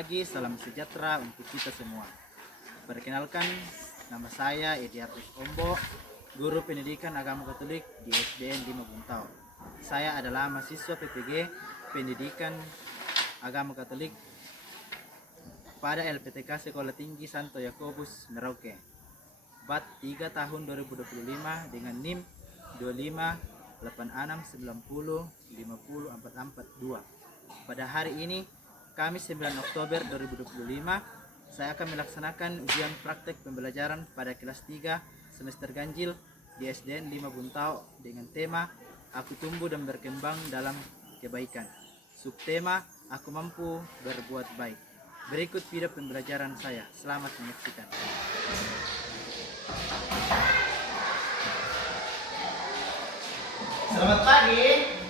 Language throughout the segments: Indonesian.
pagi, salam sejahtera untuk kita semua. Perkenalkan, nama saya Ediartus Ombo, guru pendidikan agama Katolik di SDN 5 Buntau. Saya adalah mahasiswa PPG Pendidikan Agama Katolik pada LPTK Sekolah Tinggi Santo Yakobus Merauke. Bat 3 tahun 2025 dengan NIM 258690504442. Pada hari ini, Kamis 9 Oktober 2025, saya akan melaksanakan ujian praktek pembelajaran pada kelas 3 semester ganjil di SDN 5 Buntau dengan tema Aku tumbuh dan berkembang dalam kebaikan. Subtema Aku mampu berbuat baik. Berikut video pembelajaran saya. Selamat menyaksikan. Selamat pagi.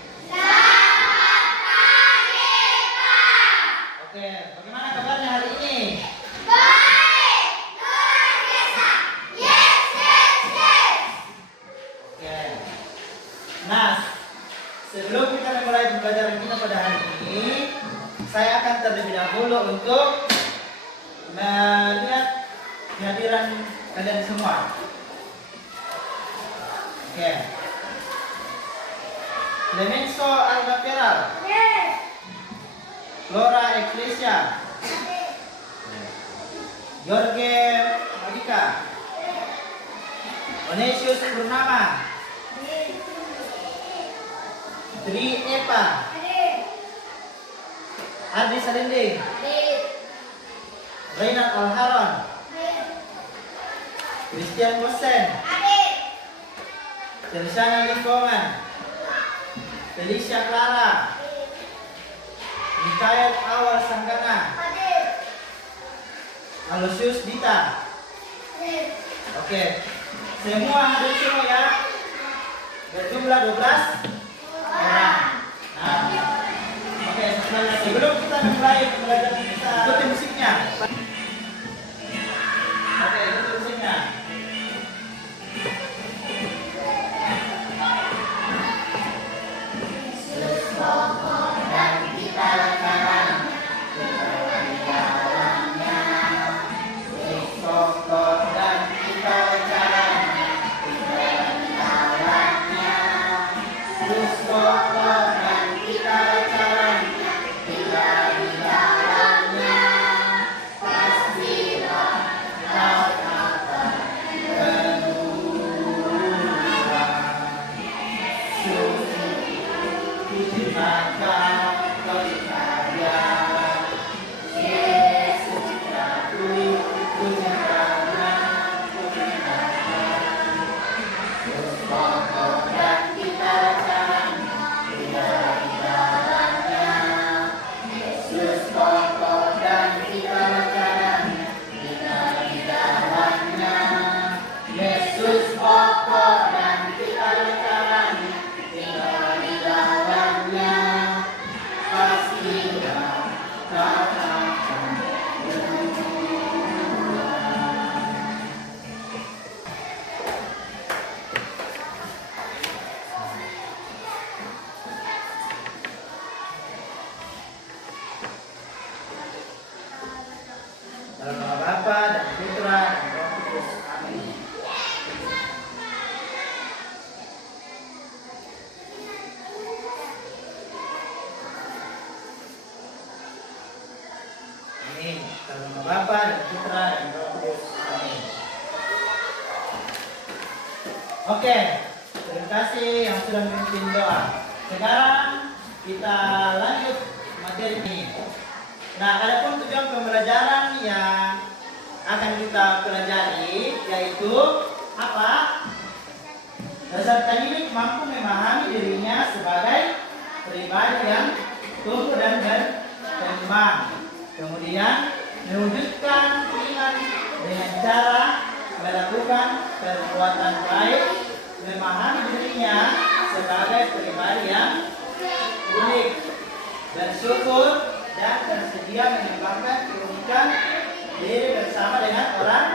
Oke, bagaimana kabarnya hari ini? Baik, luar biasa. Yes. Oke. Nah, sebelum kita memulai pembelajaran kita pada hari ini, saya akan terlebih dahulu untuk melihat kehadiran kalian semua. Oke. Clemenso Alba Peral, Flora Ecclesia, Jorge Madika, Onesius Purnama, Tri Epa, Ardi Salinding, Reynald Alharon, Christian Kosen, Tersana Lingkongan, Felicia Clara, Mikael Awal Sanggana, Aloysius Dita. Oke, semua hadir semua ya. Berjumlah 12 orang. Nah, oke, sebelum kita mulai pembelajaran kita, ikuti musiknya. Oke, ikuti musiknya. Dalam nama Bapa dan Putra dan Roh Kudus. Amin. Amin. Dalam nama Bapa dan Putra dan Roh Kudus. Amin. Oke, terima kasih yang sudah memimpin doa. Sekarang kita lanjut materi ini. Nah, adapun tujuan pembelajaran yang akan kita pelajari yaitu apa? Peserta didik mampu memahami dirinya sebagai pribadi yang tumbuh dan berkembang. Kemudian mewujudkan iman dengan cara melakukan perbuatan baik, memahami dirinya sebagai pribadi yang unik, bersyukur dan bersedia mengembangkan keunikan diri bersama dengan orang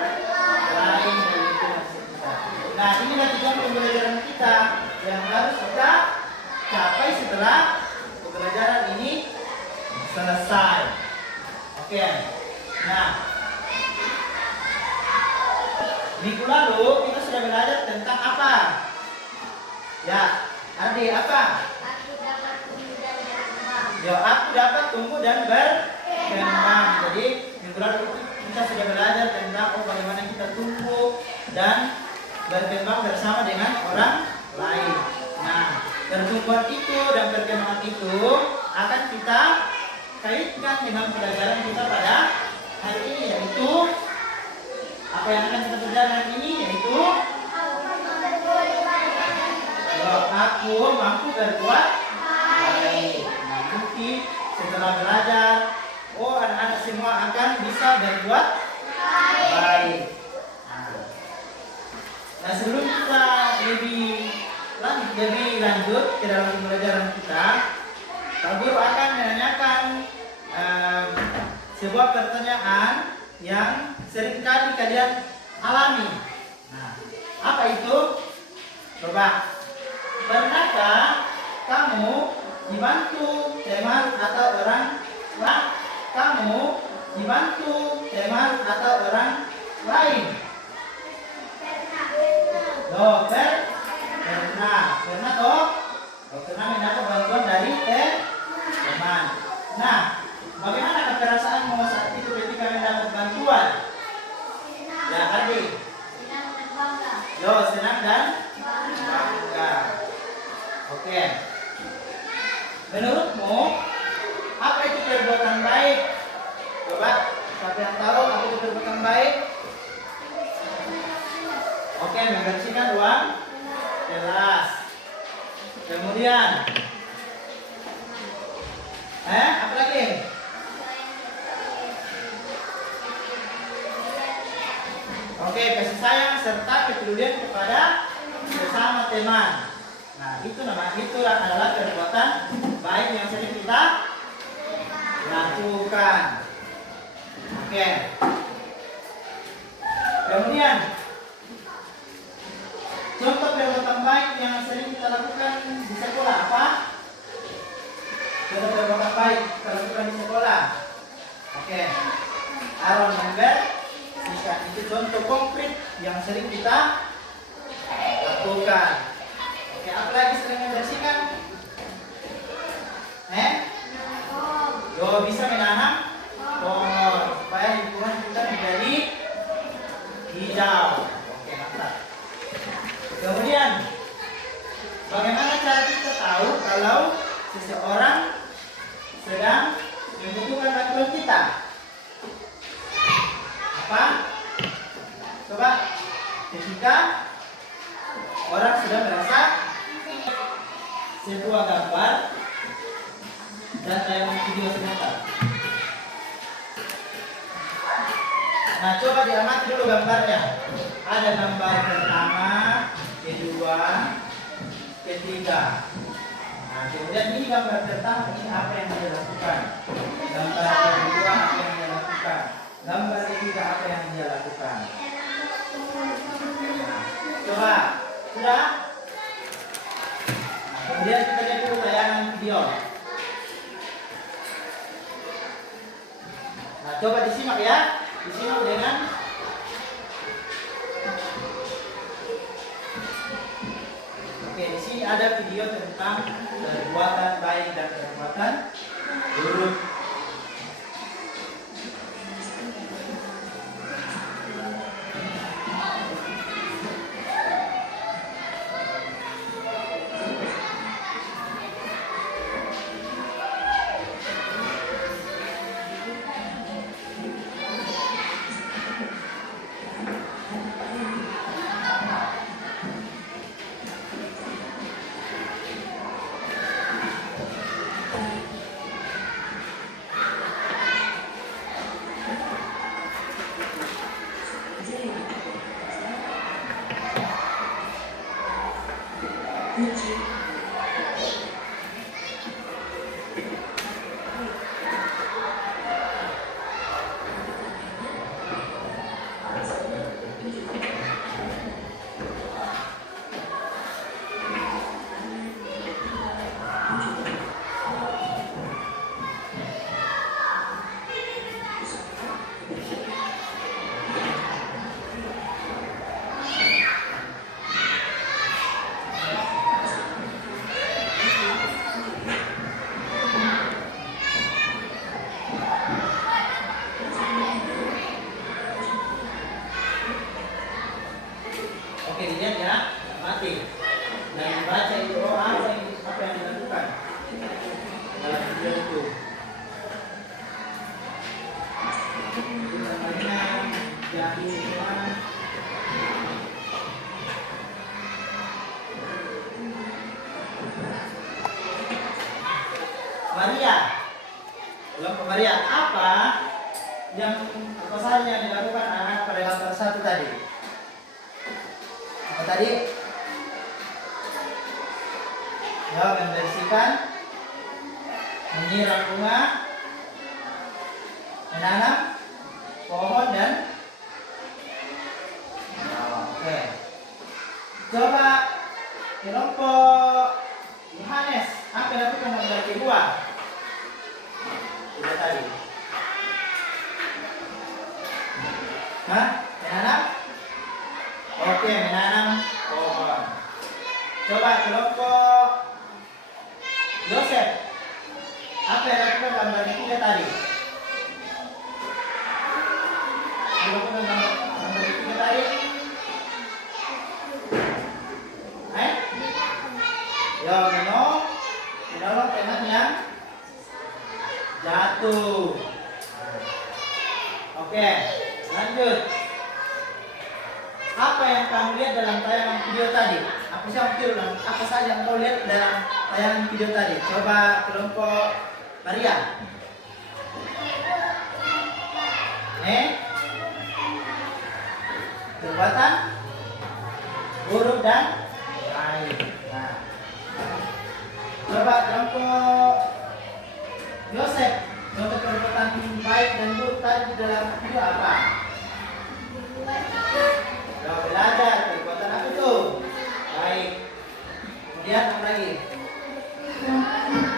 lain di lingkungan sekitar. Nah, inilah tujuan pembelajaran kita yang harus kita capai setelah pembelajaran ini selesai. Oke. Nah, minggu lalu kita sudah belajar tentang apa? Ya, Ardi, apa? Aku dapat tumbuh dan berkembang. Ya, aku dapat tumbuh dan berkembang. Jadi, minggu lalu kita sudah belajar tentang bagaimana kita tumbuh dan berkembang bersama dengan orang lain. Nah, pertumbuhan itu dan perkembangan itu akan kita kaitkan dengan pelajaran kita pada hari ini, yaitu apa yang akan kita belajar hari ini, yaitu aku mampu berbuat baik. Nah, nanti setelah belajar, anak-anak semua akan bisa berbuat baik. Nah, sebelum kita lebih lanjut ke dalam pembelajaran kita, Pak Guru akan menanyakan sebuah pertanyaan yang seringkali kalian alami. Nah, apa itu? Coba, pernahkah kamu dibantu teman atau orang lain? Kamu dibantu teman atau orang lain? Loh, pernah toh? Pernah mendapat bantuan dari teman. Nah, bagaimana perasaanmu saat itu ketika mendapat bantuan? Ya, Adi. Senang dan bangga. Loh, senang dan bangga. Oke. Menurutmu, apa itu perbuatan baik? Coba, siapa yang tahu apa itu perbuatan baik? Oke, membersihkan uang kelas. Kemudian, apa lagi? Oke, kasih sayang serta kepedulian kepada sesama teman. Nah, itulah adalah perbuatan baik yang sering kita lakukan. Oke. Kemudian, contoh perbuatan baik yang sering kita lakukan di sekolah apa? Contoh perbuatan baik kita lakukan di sekolah. Oke. Aaron membersihkan, itu contoh konkret yang sering kita lakukan. Oke, apa lagi sering membersihkan? Bisa menanam pohon supaya lingkungan kita menjadi hijau. Oke, mantap. Kemudian, bagaimana cara kita tahu kalau seseorang sedang membutuhkan bantuan kita? Apa? Coba, ketika orang sudah merasa sebuah gambar dan tayangan video sebentar. Nah, coba diamati dulu gambarnya. Ada gambar pertama, kedua, ketiga. Nah, kemudian ini gambar pertama, ini apa yang dia lakukan. Gambar kedua, apa yang dia lakukan. Gambar ketiga, apa yang dia lakukan. Nah, coba, sudah? Nah, kemudian kita lihat dulu tayangan video. Nah, coba disimak ya. Disimak dengan Oke, di sini ada video tentang perbuatan baik dan perbuatan buruk. pagi semua. Maria, kelompok Maria, apa yang apa saja yang dilakukan anak pada gambar satu tadi? Apa tadi? Ya, membersihkan, menyiram bunga, menanam pohon dan oke. Coba kelompok Yohanes, apa yang dilakukan membagi buah? Tidak tadi. Hah? Menanam? Oke, menanam pohon. Coba kelompok Yosef, apa yang dilakukan dalam bagi tiga tadi? Dilakukan dalam bagi tiga tadi? Ya, menolong teman yang jatuh. Oke, lanjut. Apa yang kamu lihat dalam tayangan video tadi? Apa saja yang kau lihat dalam tayangan video tadi? Coba kelompok Maria. Perbuatan buruk dan baik. Nah, coba kelompok Yosef, contoh perbuatan baik dan buruk tadi di dalam video apa? Belajar, perbuatan apa itu? Baik. Kemudian apa lagi?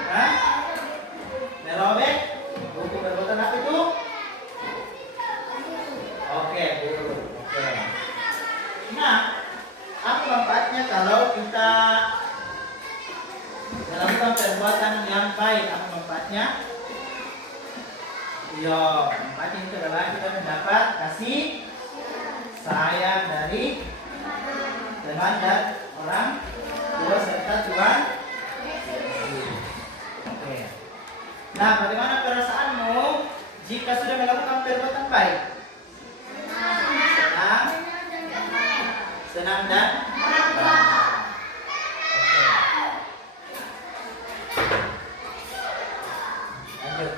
Hah? Merobek, buku perbuatan apa itu? Oke, buruk. Oke. Nah, apa manfaatnya kalau kita melakukan perbuatan yang baik? Apa manfaatnya? Yo, manfaatnya itu adalah kita mendapat kasih sayang dari teman dan orang tua serta Tuhan. Oke. Nah, bagaimana perasaanmu jika sudah melakukan perbuatan baik? Senang dan bangga. Oke. Lanjut.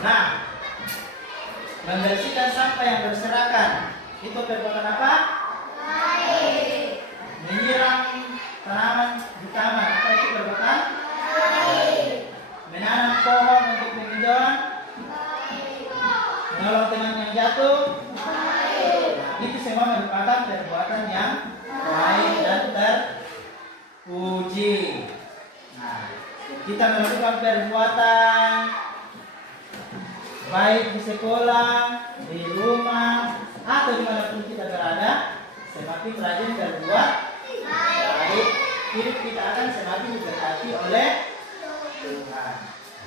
Nah, membersihkan sampah yang berserakan itu perbuatan apa? Baik. Menyiram tanaman di taman, apa itu perbuatan? Baik. Menanam pohon untuk penghijauan? Baik. Menolong teman yang jatuh? Baik. Itu semua merupakan perbuatan yang baik dan terpuji. Nah, kita melakukan perbuatan baik di sekolah, di rumah, atau dimanapun kita berada, semakin rajin berbuat baik, hidup kita akan semakin diberkati oleh Tuhan.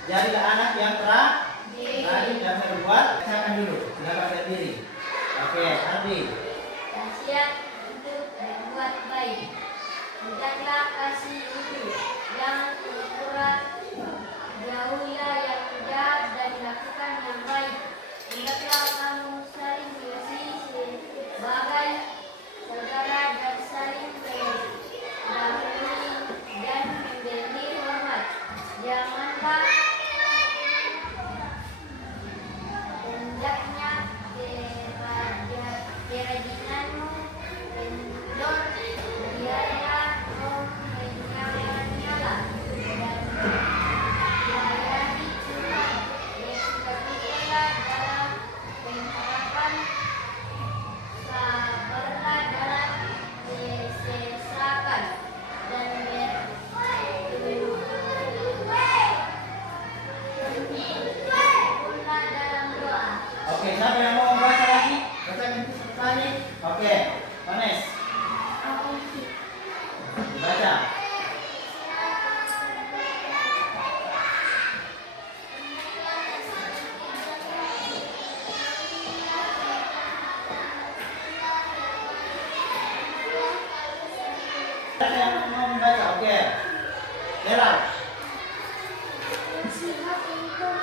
Jadilah anak yang rajin dan berbuat. Silakan dulu, silakan berdiri. Oke, Ardi. Wasiat untuk berbuat baik. Hendaklah kasih itu yang kurang, jauhilah yang jahat dan lakukan yang baik. Hendaklah kamu saling mengasihi sebagai saudara dan saling mendahului dan memberi hormat. Janganlah hendaknya kerajinanmu kendor, biarlah kau menyala-nyala dan melayani Tuhan. Bersuka-citalah dalam pengharapan, sabarlah dalam kesesakan, dan bertekunlah dalam doa. Oke, siapa yang mau baca lagi? Bacakan itu tadi. Oke, Ones. Baca. Siapa yang mau membaca? Oke. Gerald. Nasihat untuk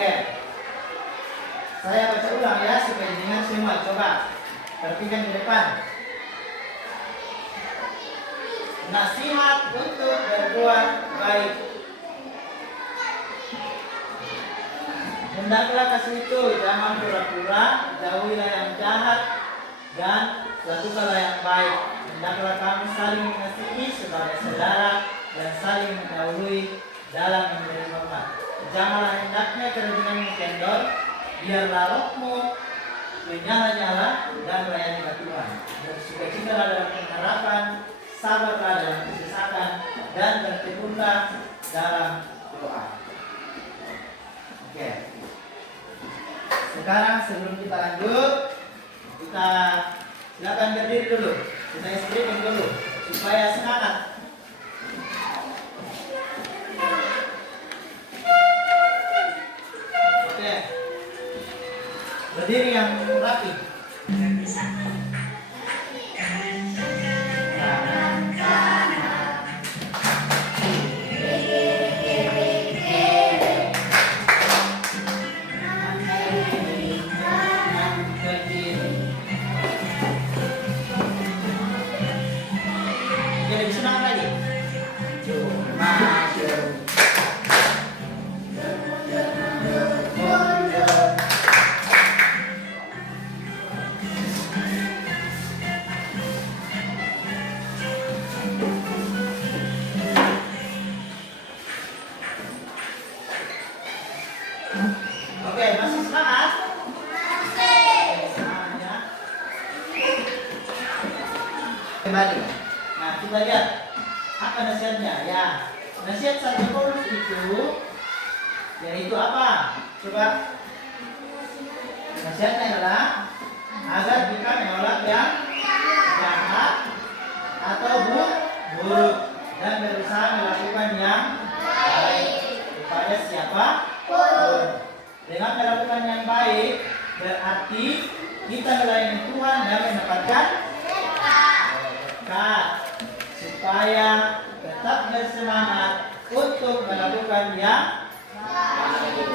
Oke. Saya baca ulang ya supaya didengar semua. Coba perhatikan di depan. Nasihat untuk berbuat baik. Hendaklah kasih itu, jangan pura-pura, jauhilah yang jahat, dan lakukanlah yang baik. Hendaklah kamu saling mengasihi sebagai saudara dan saling mendahului dalam memberi hormat. Janganlah hendaknya kerajinanmu kendor, biarlah rohmu menyala-nyala dan melayani Tuhan. Bersukacitalah dalam pengharapan, sabarlah dalam kesesakan, dan bertekunlah dalam doa. Oke. Sekarang sebelum kita lanjut, kita silakan berdiri dulu. Kita stretching dulu supaya semangat. Oke. Berdiri yang rapi. Lebih semangat lagi. Maju. Oke, masih semangat? Semangat ya. Kembali. Nah, kita lihat apa nasihatnya ya. Nasihat Santo Paulus itu yaitu apa? Coba. Nasihatnya adalah agar kita menolak yang jahat atau buruk dan berusaha melakukan yang baik kepada siapa pun. Dengan melakukan yang baik berarti kita melayani Tuhan dan mendapatkan berkat supaya tetap bersemangat untuk melakukan yang baik.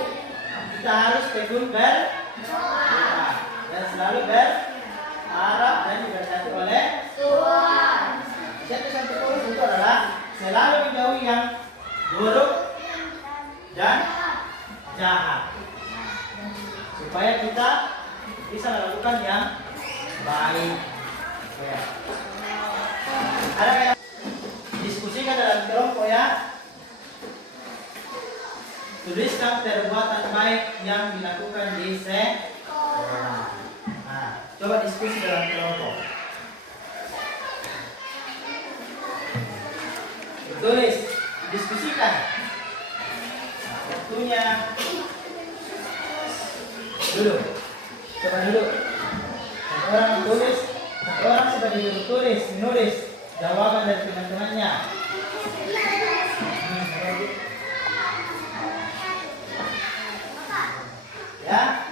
Kita harus tekun berdoa dan selalu berharap dan diberkati oleh Tuhan. Jadi Santo Paulus itu adalah selalu menjauhi yang buruk dan jahat, supaya kita bisa melakukan yang baik. Ya. Ada yang diskusikan dalam kelompok ya. Tuliskan perbuatan baik yang dilakukan di sekolah. Nah, coba diskusi dalam kelompok. Tulis, diskusikan. Waktunya duduk. Coba duduk. Satu orang tulis, satu orang sebagai guru tulis, menulis jawaban dari teman-temannya. Ya,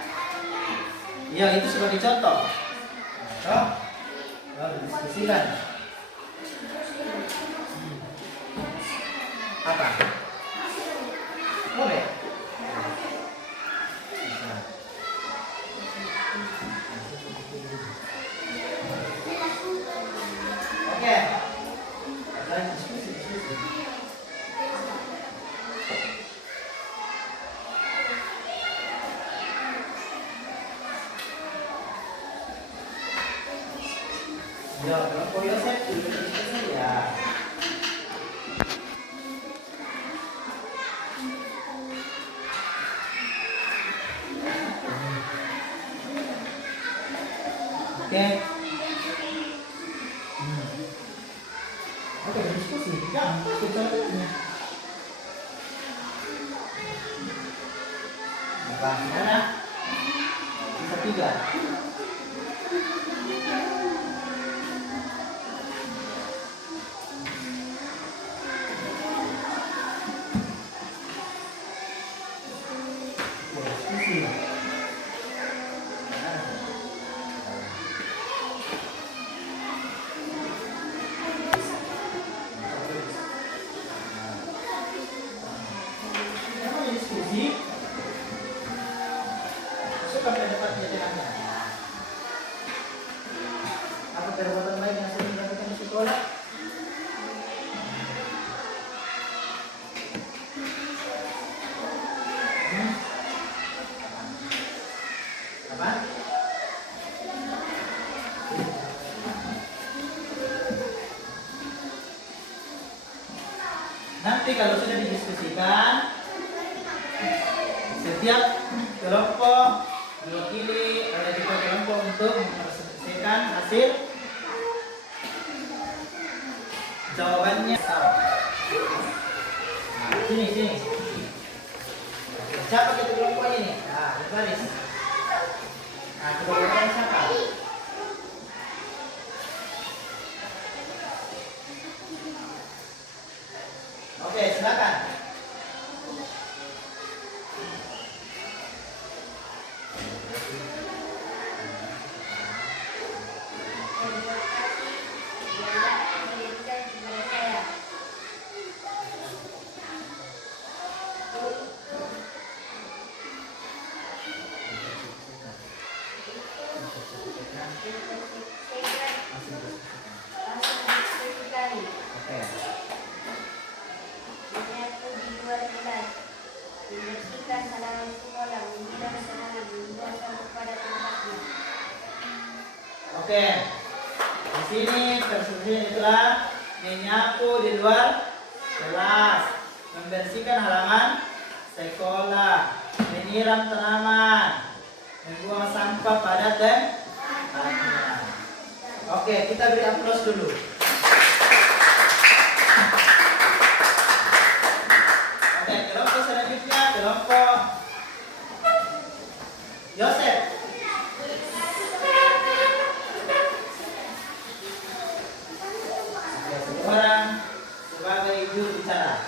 ya itu sebagai contoh. Lalu diskusikan. Apa? Boleh. Oke. Diskusi. Ya, kalau Yosef diskusi ya. Oke. Oke, diskusi. Ya, kita lihat. Apa? Mana? Bisa 3. masukkan ke depan di tengahnya. Apa perbuatan baik yang sering dilakukan di sekolah? Apa? Nanti kalau sudah didiskusikan, setiap kelompok diwakili oleh tiga kelompok untuk mempresentasikan hasil jawabannya. Nah, sini. Siapa kita kelompok ini? Nah, berbaris. Nah, coba berbaris siapa? Oke, silakan. Oke. Membersihkan halaman sekolah, menyiram tanaman, membuang sampah pada tempatnya. Oke. Di sini persisian itulah menyapu di luar kelas, membersihkan halaman sekolah, menyiram tanaman, membuang sampah pada tempatnya. Oke, kita beri aplaus dulu. Oke, kelompok selanjutnya kelompok Yosef. Oke, seorang sebagai juru bicara.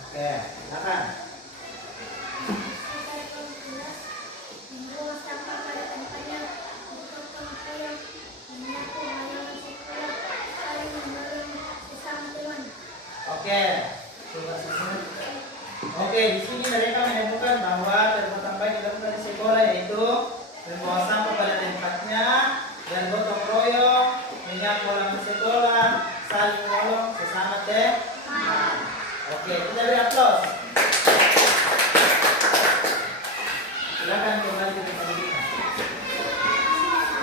Oke, silakan. Oke, coba susun. Oke, di sini mereka menemukan bahwa perbuatan baik dilakukan di sekolah yaitu membawa sampah pada tempatnya dan gotong royong, menyapu halaman sekolah, saling menolong sesama teman. Oke, kita beri aplaus. Silakan kembali ke tempat duduknya.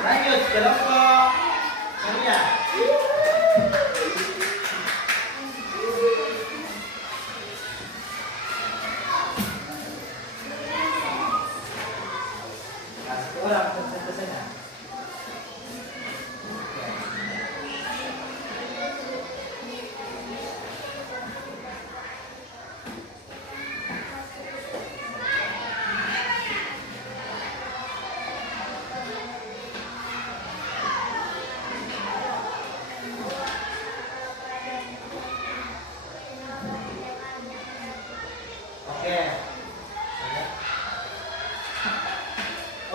Lanjut kelompok Maria. Orang pesan-pesannya.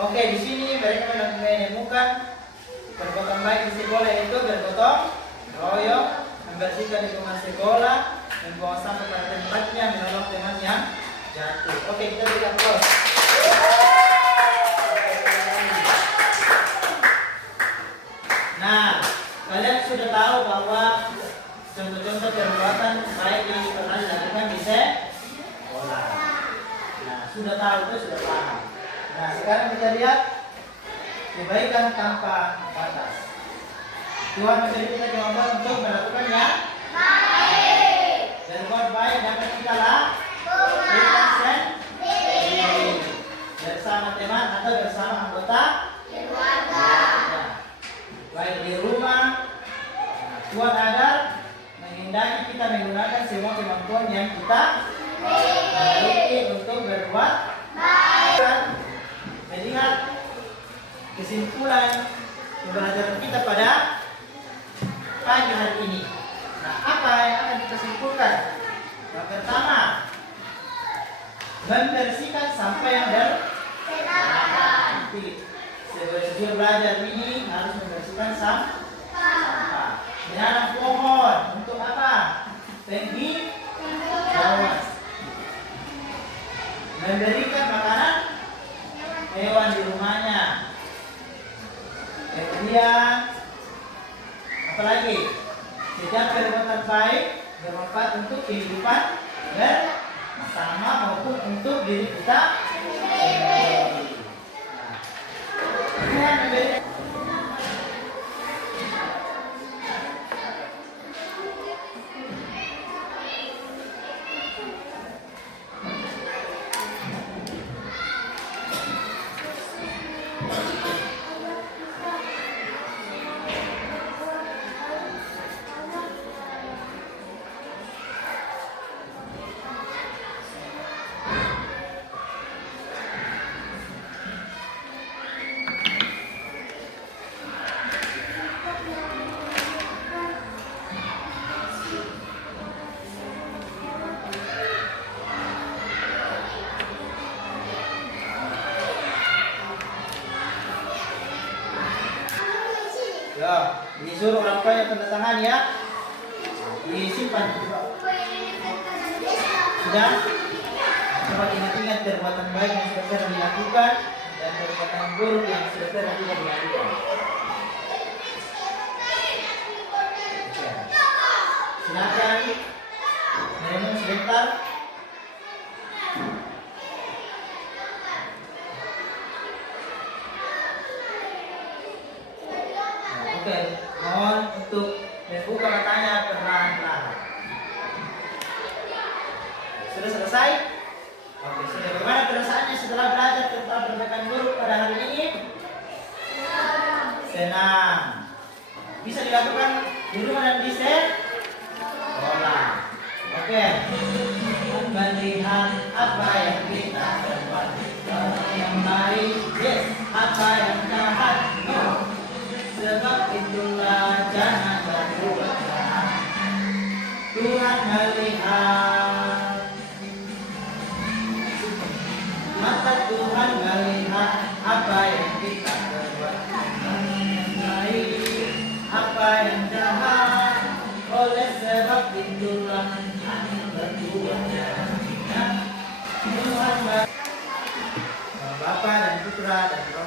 Oke, di sini mereka menemukan perbuatan baik di sekolah itu bergotong royong, membersihkan lingkungan sekolah, membuang sampah pada tempatnya, menolong teman yang jatuh. Oke, kita beri aplaus. Nah, kalian sudah tahu bahwa contoh-contoh perbuatan baik yang pernah dilakukan di sekolah. Nah, sudah tahu itu sudah paham. Nah, sekarang kita lihat kebaikan tanpa batas. Tuhan memberi kita kemampuan untuk melakukannya baik. Dan buat baik dapat kita lakukan sendiri bersama teman atau bersama anggota keluarga. Baik di rumah. Nah, Tuhan agar menghendaki kita menggunakan semua kemampuan yang kita miliki untuk berbuat baik. Melihat kesimpulan pembelajaran kita pada pagi hari ini. Nah, apa yang akan kita simpulkan? Yang pertama, membersihkan sampah yang berserakan. Sebelum belajar ini harus membersihkan sampah. Menanam pohon untuk Apalagi setiap perbuatan baik bermanfaat untuk kehidupan bersama maupun untuk diri kita sendiri. Nah, ya, disuruh orang tua yang tanda tangan ya. Disimpan. Sudah? Coba ingat-ingat perbuatan baik yang sudah pernah dilakukan dan perbuatan buruk yang sudah pernah tidak dilakukan. Silakan merenung sebentar. Oke, mohon untuk membuka matanya perlahan-lahan. Sudah selesai? Oke, sudah. Bagaimana perasaannya setelah belajar tentang perbuatan buruk pada hari ini? Senang. Bisa dilakukan di rumah dan di sekolah. Oke. Melihat apa yang kita perbuat, yang baik, yes. Apa yang jahat, no. Sebab itulah jangan berbuat jahat. Tuhan melihat, mata Tuhan melihat apa yang kita perbuat, yang baik, apa yang jahat. Oleh sebab itulah jangan berbuat jahat. Tuhan Bapa dan Putra dan Roh